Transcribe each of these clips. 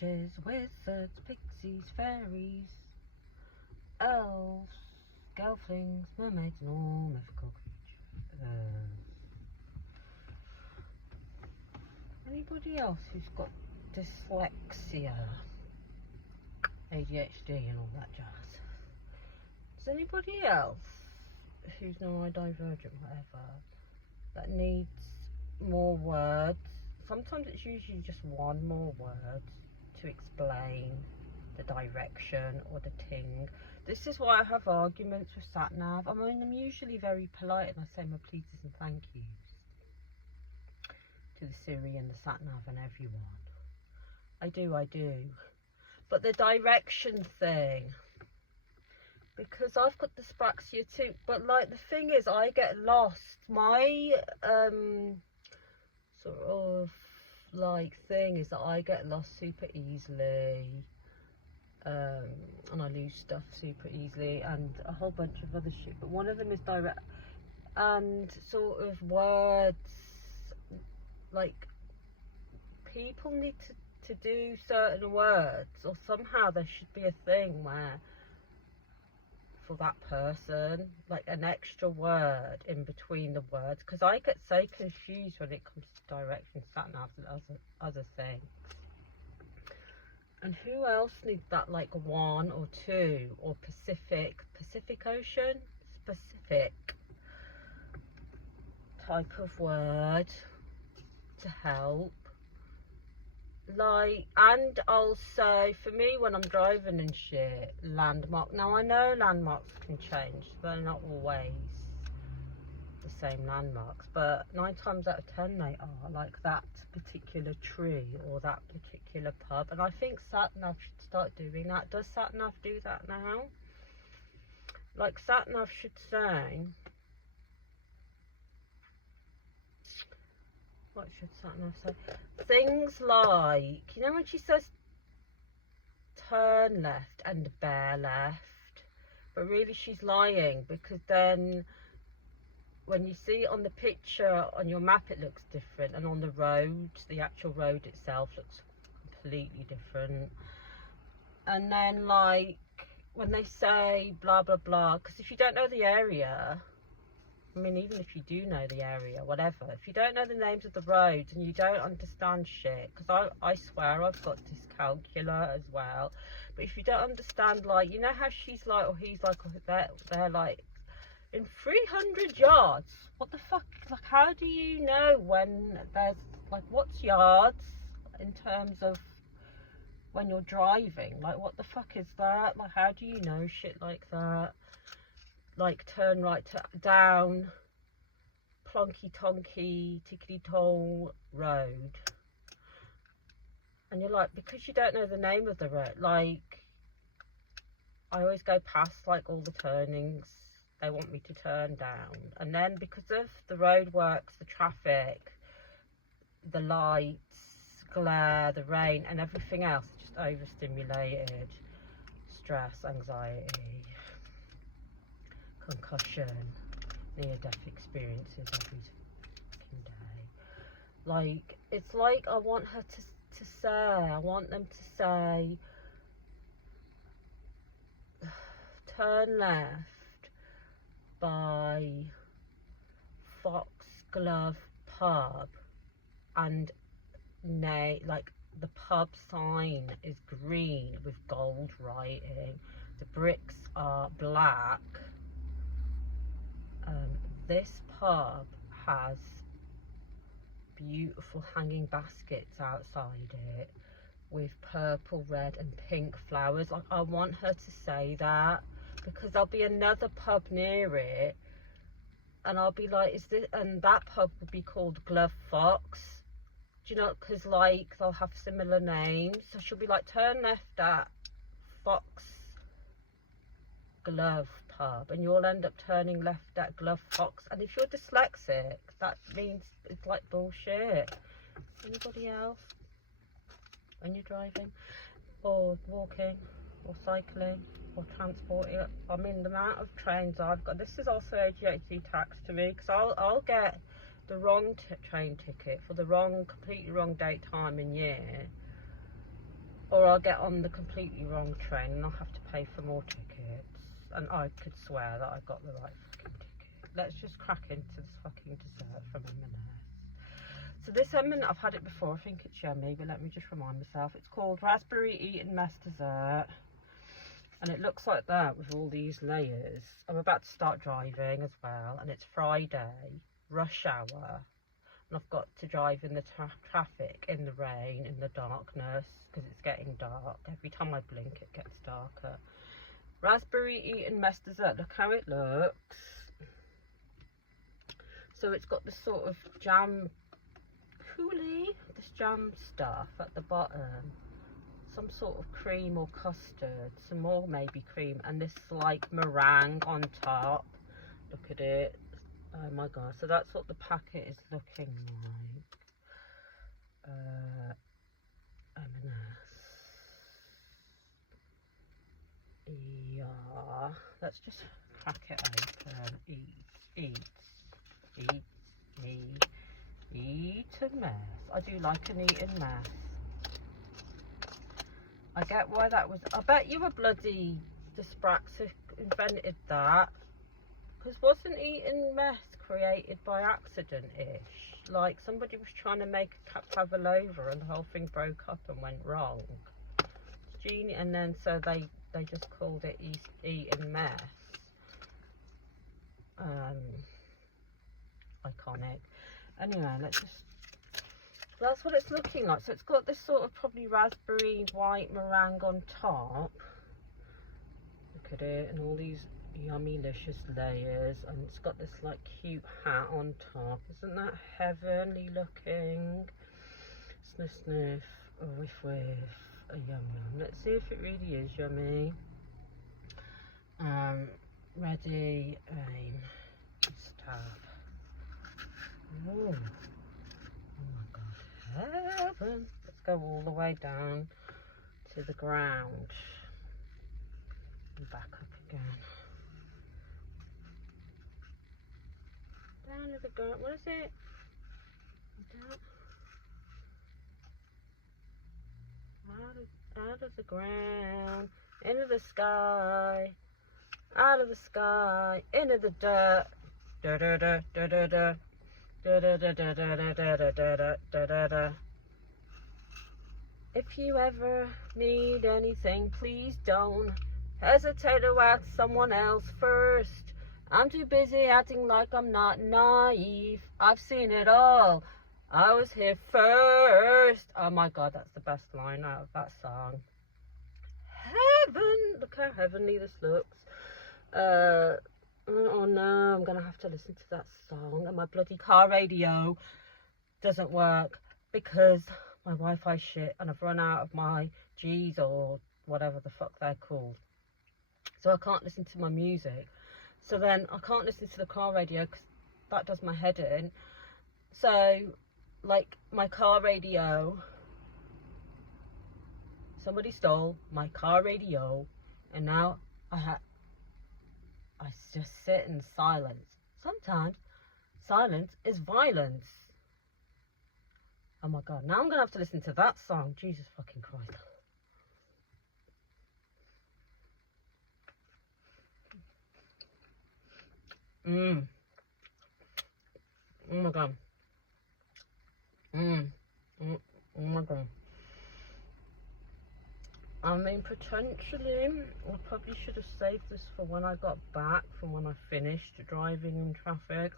witches, wizards, pixies, fairies, elves, gelflings, mermaids, and all mythical creatures. Anybody else who's got dyslexia, ADHD and all that jazz? Does anybody else who's neurodivergent, whatever, that needs more words? Sometimes it's usually just one more word to explain the direction or the ting. This is why I have arguments with sat-nav. I mean, I'm usually very polite and I say my pleases and thank yous to the Siri and the sat-nav and everyone. I do. But the direction thing, because I've got dyspraxia too, but like the thing is I get lost. My sort of like thing is that I get lost super easily, and I lose stuff super easily and a whole bunch of other shit, but one of them is direct and sort of words. Like people need to do certain words, or somehow there should be a thing where for that person, like an extra word in between the words, because I get so confused when it comes to direction, sat-navs and other things. And who else needs that, like 1 or 2 or Pacific Ocean, specific type of word to help? Like, and also for me when I'm driving and shit, landmark. Now I know landmarks can change, they're not always the same landmarks, but 9 times out of 10 they are, like that particular tree or that particular pub. And I think sat-nav should start doing that. Does sat-nav do that now? Like sat-nav should say, what should sat-nav say? Things like, you know when she says turn left and bear left, but really she's lying, because then when you see it on the picture on your map it looks different, and on the road, the actual road itself looks completely different. And then like when they say blah blah blah, because if you don't know the area, I mean, even if you do know the area, whatever, if you don't know the names of the roads and you don't understand shit, because I swear I've got dyscalculia as well, but if you don't understand, like, you know how she's like, or he's like, or they're like, in 300 yards, what the fuck, like, how do you know when there's, like, what's yards in terms of when you're driving? Like, what the fuck is that? Like, how do you know shit like that? Like turn right down plonky tonky tickety toll road, and you're like, because you don't know the name of the road. Like I always go past like all the turnings they want me to turn down, and then because of the road works, the traffic, the lights, glare, the rain and everything else, just overstimulated, stress, anxiety, concussion, near-death experiences every fucking day. Like, it's like I want her to say, I want them to say, turn left by Foxglove Pub, and like the pub sign is green with gold writing, the bricks are black. This pub has beautiful hanging baskets outside it with purple, red and pink flowers. Like, I want her to say that, because there'll be another pub near it and I'll be like, is this, and that pub will be called Glove Fox, do you know, because like they'll have similar names. So she'll be like, turn left at Fox Glove Pub, and you'll end up turning left at Glove Fox. And if you're dyslexic, that means it's like bullshit. Anybody else when you're driving or walking or cycling or transporting? I mean, the amount of trains I've got, this is also ADHD tax to me, because I'll get the wrong train ticket for the completely wrong date, time and year, or I'll get on the completely wrong train and I'll have to pay for more tickets. And I could swear that I got the right fucking ticket. Let's just crack into this fucking dessert from M&S. So this M&S, I've had it before, I think it's yummy, but let me just remind myself. It's called Raspberry Eaton Mess Dessert. And it looks like that with all these layers. I'm about to start driving as well, and it's Friday, rush hour. And I've got to drive in the traffic, in the rain, in the darkness, because it's getting dark. Every time I blink, it gets darker. Raspberry Eaton Mess Dessert, look how it looks. So it's got this sort of jam coulis, this jam stuff at the bottom. Some sort of cream or custard, some more maybe cream, and this like meringue on top. Look at it. Oh my god, so that's what the packet is looking like. M&S. Yeah, let's just crack it open. Eat a mess. I do like an Eaton mess. I get why that was. I bet you were bloody dyspraxic invented that. Because wasn't Eaton mess created by accident-ish? Like somebody was trying to make a pavlova and the whole thing broke up and went wrong. It's genius. And then so they just called it Eaton mess. Iconic. Anyway, let's just. That's what it's looking like. So it's got this sort of probably raspberry white meringue on top. Look at it, and all these yummy licious layers, and it's got this like cute hat on top. Isn't that heavenly looking? Sniff sniff, whiff whiff, yum yum. Let's see if it really is yummy. Ready, aim, stab. Ooh. Oh my god, heaven. Let's go all the way down to the ground and back up again. Down to the ground. What is it? Down. Out of the ground, into the sky, out of the sky, into the dirt. Da da da da da da. Da, da, da, da, da, da, da, da, da, da, da, da. If you ever need anything, please don't hesitate to ask someone else first. I'm too busy acting like I'm not naive. I've seen it all. I was here first. Oh my god, that's the best line out of that song. Heaven! Look how heavenly this looks. Oh no, I'm gonna have to listen to that song, and my bloody car radio doesn't work because my Wi-Fi shit, and I've run out of my G's or whatever the fuck they're called. So I can't listen to my music. So then I can't listen to the car radio because that does my head in. So like my car radio, somebody stole my car radio, and now I just sit in silence. Sometimes silence is violence. Oh my god, now I'm gonna have to listen to that song. Jesus fucking Christ. Oh my god. Oh my god. I mean, potentially, I probably should have saved this for when I got back from when I finished driving in traffic.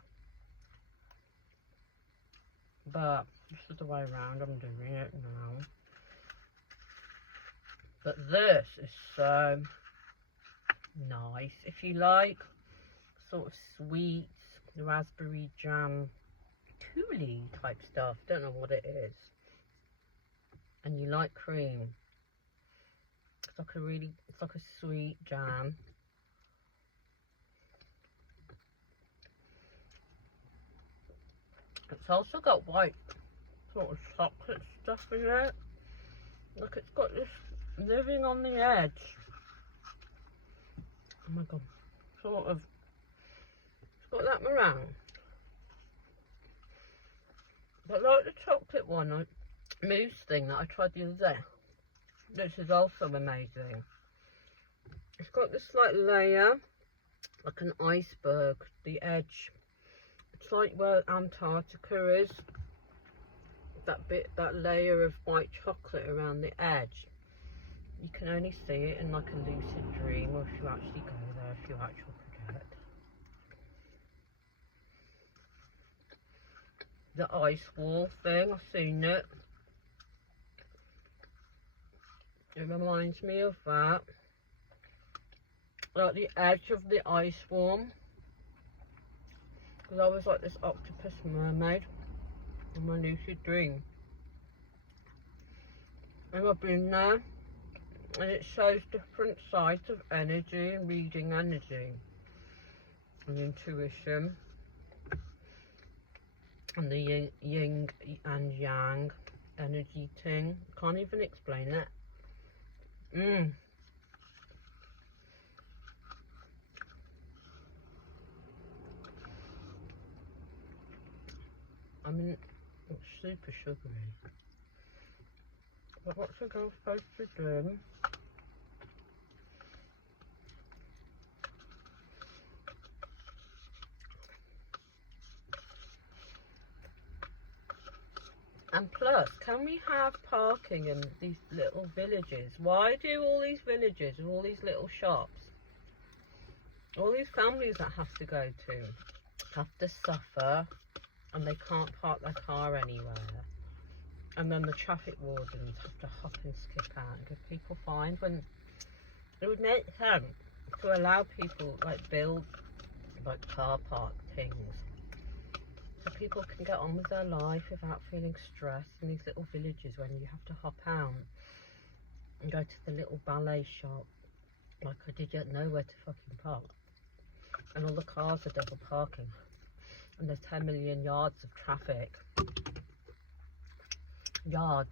But this is the way around, I'm doing it now. But this is so nice. If you like sort of sweet raspberry jam coulis type stuff, don't know what it is, and you like cream, it's like a sweet jam. It's also got white sort of chocolate stuff in it. Look, it's got this living on the edge. Oh my god, sort of. It's got that meringue, but like the chocolate one, like mousse thing that I tried the other day. This is also amazing. It's got this like layer, like an iceberg, the edge. It's like where Antarctica is. That layer of white chocolate around the edge. You can only see it in like a lucid dream, or if you actually go there, if you actually project. The ice wall thing, I've seen it. It reminds me of that. Like the edge of the ice wall. Because I was like this octopus mermaid in my lucid dream. And I've been there. And it shows different sides of energy and reading energy. And intuition. And the yin and yang energy thing. Can't even explain it. I mean, it's super sugary. But what's a girl supposed to do? And plus, can we have parking in these little villages? Why do all these villages with all these little shops, all these families that have to go to, have to suffer and they can't park their car anywhere? And then the traffic wardens have to hop and skip out and give people fines, when it would make sense to allow people like build like car park things so people can get on with their life without feeling stressed in these little villages when you have to hop out and go to the little ballet shop. Like, I didn't know where to fucking park, and all the cars are double parking, and there's 10 million yards of traffic. Yards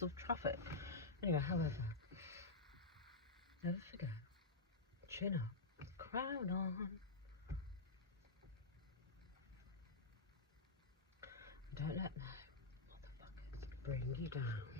of traffic. Anyway, however, never forget, chin up, crown on. Don't let no motherfuckers bring you down.